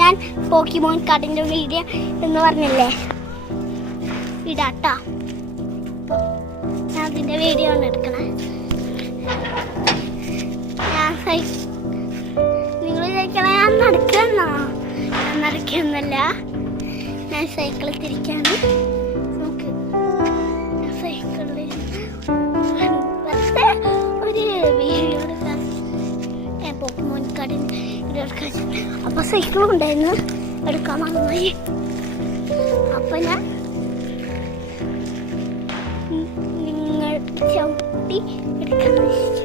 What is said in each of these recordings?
ഞാൻ പോക്കിമോൻ കാർഡിൻ്റെ വീഡിയോ എന്ന് പറഞ്ഞില്ലേ, ഇടാട്ടോ. ഞാൻ അതിൻ്റെ വീഡിയോ ആണ് എടുക്കണേ. നിങ്ങൾ ചോദിക്കണേ ഞാൻ നടക്കുന്നോ? ഞാൻ നടക്കുന്നല്ല, ഞാൻ സൈക്കിളിൽ തിരിക്കാണ്. നോക്ക്, ഞാൻ സൈക്കിളിൽ ഒരു വീഡിയോ എടുക്കാൻ പോക്കിമോൻ കാർഡിൻ്റെ വീഡിയോ എടുക്കാൻ. അപ്പോൾ സൈക്കിളും ഉണ്ടായിരുന്നു, എടുക്കാൻ മറന്നുപോയി. അപ്പോൾ ഞാൻ നിങ്ങൾ ചവിട്ടി എടുക്കാൻ വെച്ചു.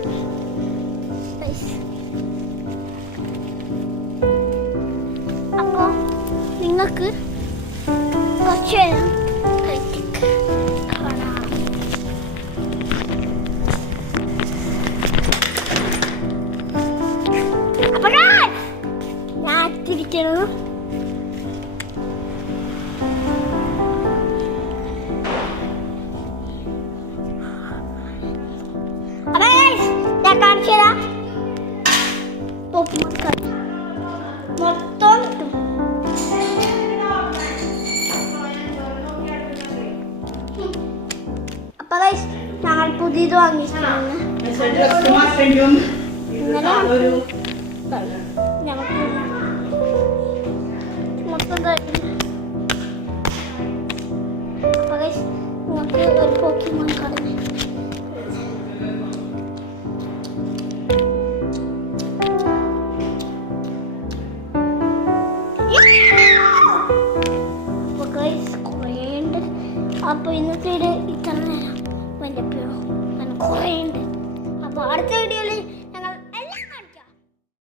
അപ്പോൾ നിങ്ങൾക്ക് കുറച്ച് നേരം കാണാം. അപ്പോൾ ഞാൻ തിരിക്കണം. ഞാൻ കാണിച്ചു തരാം. മൊത്തം അപ്പൊ ഞങ്ങൾ പുതിയത് വാങ്ങിച്ചിട്ടാണ്. മൊത്തം അപ്പൊ നിങ്ങൾക്ക് ഒരു പോക്കിമോൻ കാർഡ് അപ്പോൾ ഇന്നത്തെ ഇത്ര നേരം